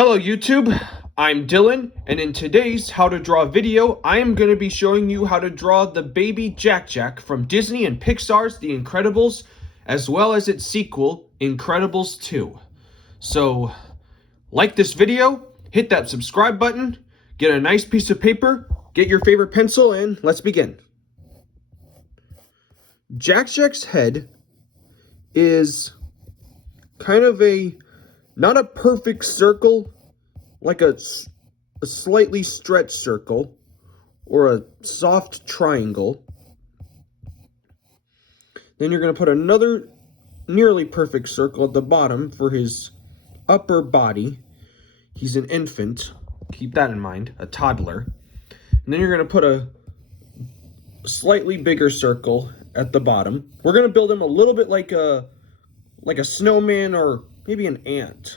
Hello YouTube, I'm Dylan, and in today's How to Draw video, I am going to be showing you how to draw the baby Jack Jack from Disney and Pixar's The Incredibles, as well as its sequel, Incredibles 2. So, like this video, hit that subscribe button, get a nice piece of paper, get your favorite pencil, and let's begin. Jack Jack's head is kind of not a perfect circle, like a slightly stretched circle or a soft triangle. Then you're going to put another nearly perfect circle at the bottom for his upper body. He's an infant, keep that in mind, a toddler. And then you're going to put a slightly bigger circle at the bottom. We're going to build him a little bit like a snowman or maybe an ant.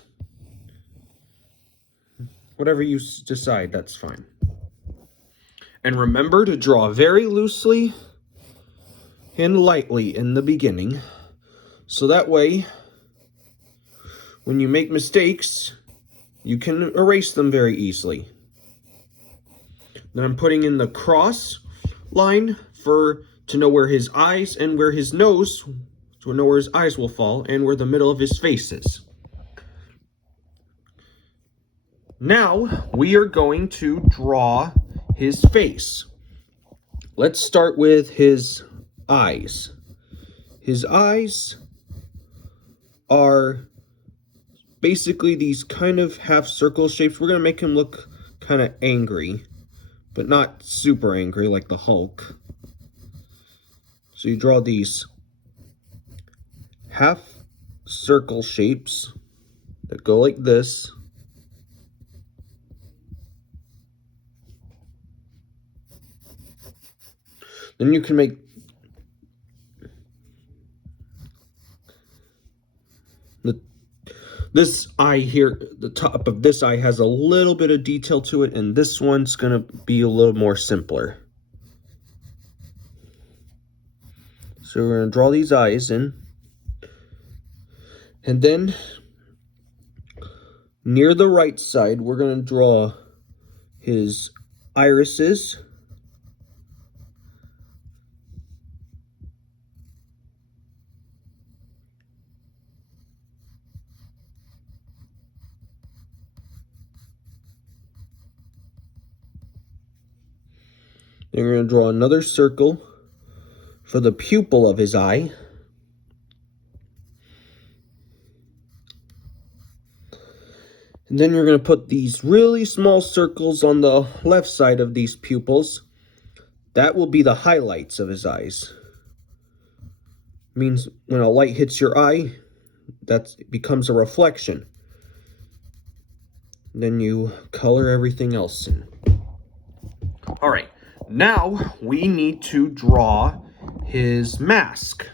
Whatever you decide, that's fine. And remember to draw very loosely and lightly in the beginning, so that way, when you make mistakes, you can erase them very easily. Then I'm putting in the cross line to know where his eyes and where his nose, to know where his eyes will fall, and where the middle of his face is. Now, we are going to draw his face. Let's start with his eyes. His eyes are basically these kind of half circle shapes. We're going to make him look kind of angry, but not super angry like the Hulk. So you draw these half circle shapes that go like this. Then you can make this eye here, the top of this eye has a little bit of detail to it, and this one's going to be a little more simpler. So we're going to draw these eyes in. And then near the right side, we're going to draw his irises. Then we're going to draw another circle for the pupil of his eye. And then you're going to put these really small circles on the left side of these pupils. That will be the highlights of his eyes. Means when a light hits your eye, that becomes a reflection. Then you color everything else in. All right. Now, we need to draw his mask.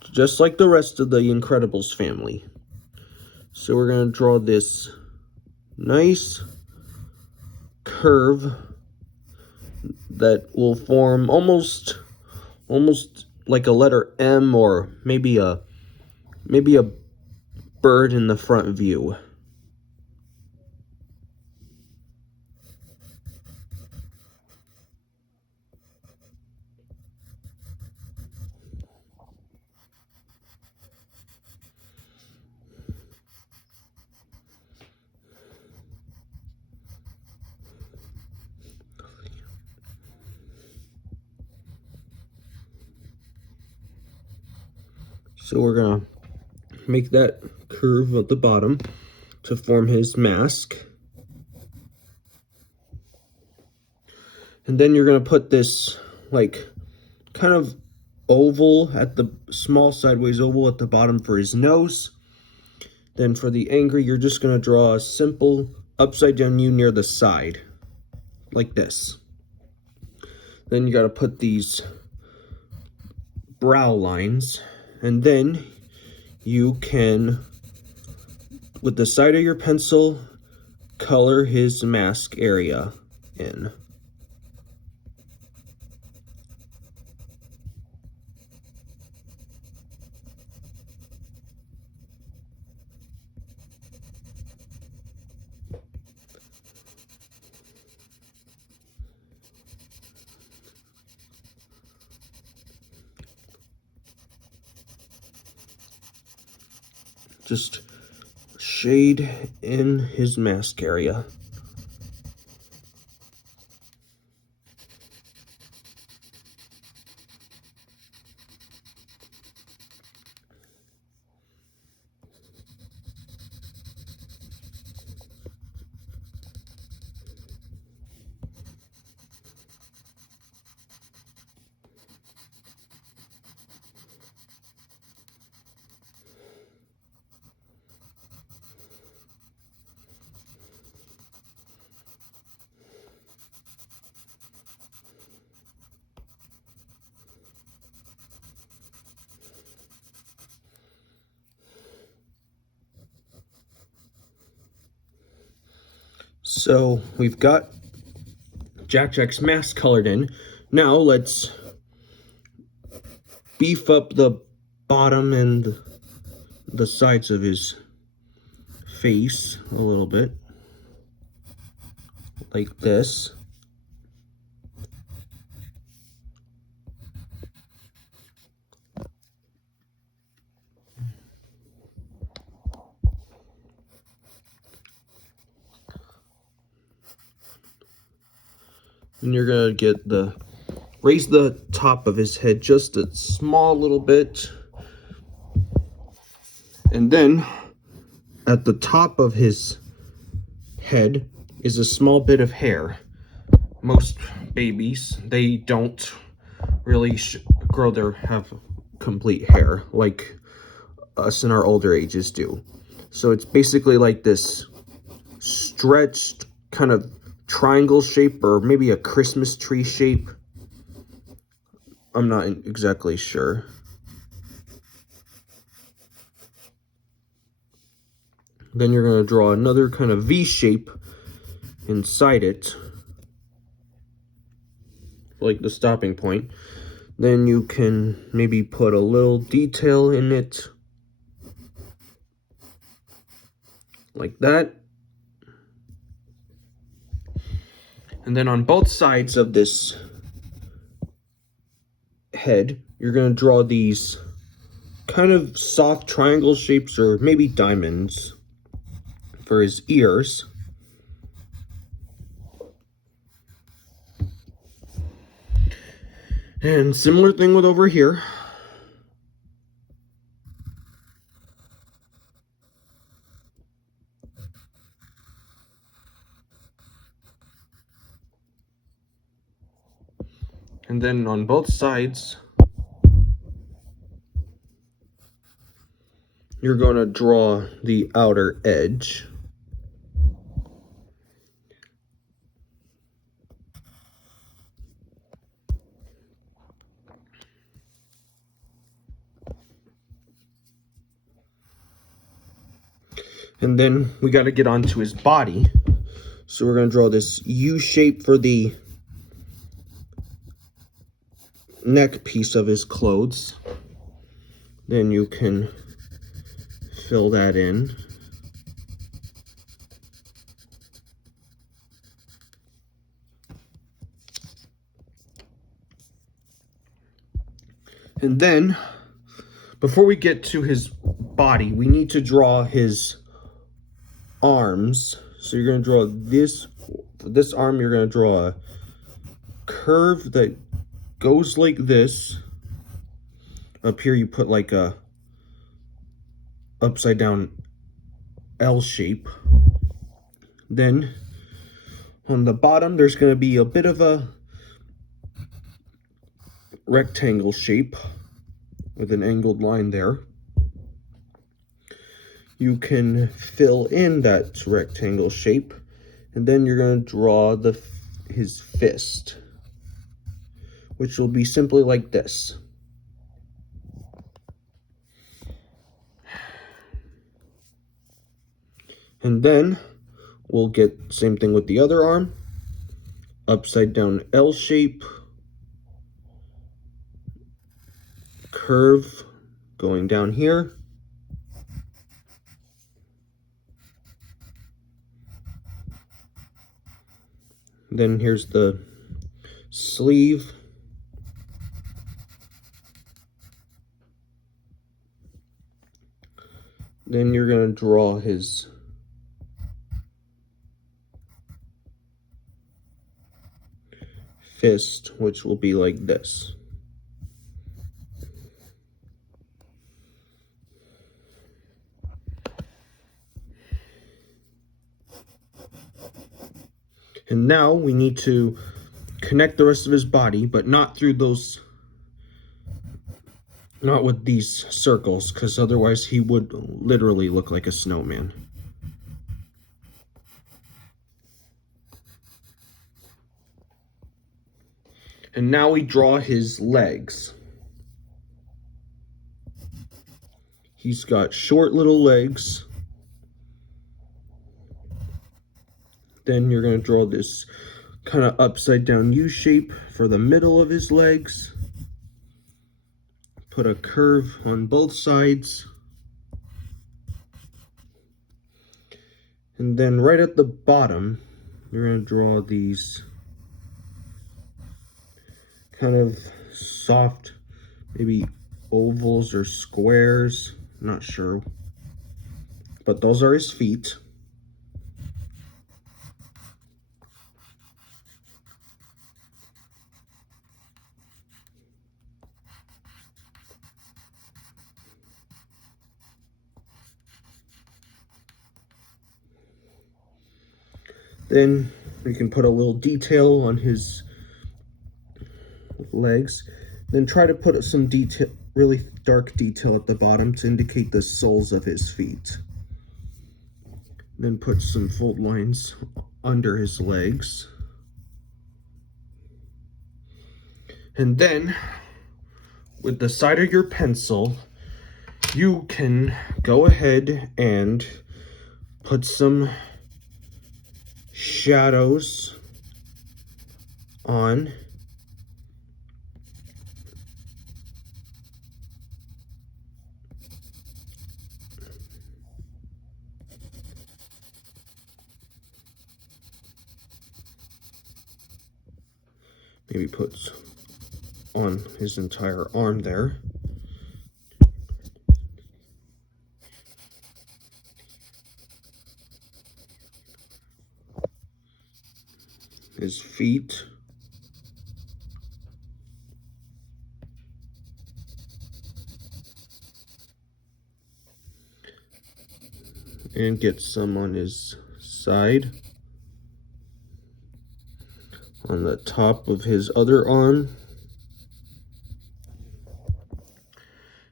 Just like the rest of the Incredibles family. So we're going to draw this nice curve that will form almost like a letter M, or maybe a bird in the front view. So we're going to make that curve at the bottom to form his mask. And then you're going to put this like kind of oval at the small sideways oval at the bottom for his nose. Then for the angry, you're just going to draw a simple upside down U near the side, like this. Then you got to put these brow lines, and then you can, with the side of your pencil, color his mask area in. just shade in his mask area. So we've got Jack's mask colored in. Now let's beef up the bottom and the sides of his face a little bit, like this. And you're gonna raise the top of his head just a small little bit. And then at the top of his head is a small bit of hair. Most babies, they don't really have complete hair like us in our older ages do. So it's basically like this stretched kind of triangle shape, or maybe a Christmas tree shape. I'm not exactly sure. Then you're going to draw another kind of V shape inside it, like the stopping point. Then you can maybe put a little detail in it, like that. And then on both sides of this head, you're going to draw these kind of soft triangle shapes, or maybe diamonds, for his ears. And similar thing with over here. And then on both sides, you're going to draw the outer edge. And then we got to get onto his body. So we're going to draw this U shape for the neck piece of his clothes. Then you can fill that in. And then, before we get to his body, we need to draw his arms. So you're going to draw this arm, you're going to draw a curve that goes like this. Up here you put like a upside down L shape. Then on the bottom there's going to be a bit of a rectangle shape with an angled line there. You can fill in that rectangle shape, and then you're going to draw his fist, which will be simply like this. And then we'll get same thing with the other arm, upside down L shape, curve going down here. Then here's the sleeve. Then you're going to draw his fist, which will be like this. And now we need to connect the rest of his body, but not through those, not with these circles, because otherwise he would literally look like a snowman. And now we draw his legs. He's got short little legs. Then you're going to draw this kind of upside down U shape for the middle of his legs. Put a curve on both sides. And then right at the bottom, you're going to draw these kind of soft, maybe ovals or squares, not sure. But those are his feet. Then we can put a little detail on his legs. Then try to put some detail, really dark detail at the bottom to indicate the soles of his feet. Then put some fold lines under his legs. And then, with the side of your pencil, you can go ahead and put some shadows on maybe put on his entire arm there. His feet. And get some on his side. On the top of his other arm.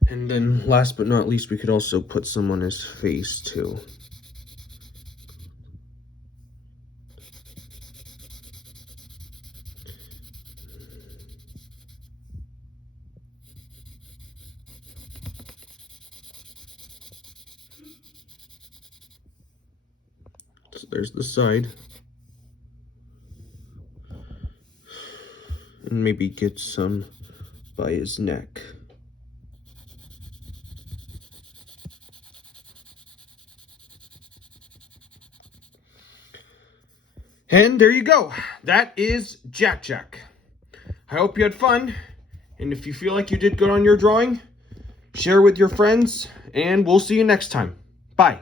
And then last but not least, we could also put some on his face too. So there's the side. And maybe get some by his neck. And there you go. That is Jack Jack. I hope you had fun. And if you feel like you did good on your drawing, share with your friends. And we'll see you next time. Bye.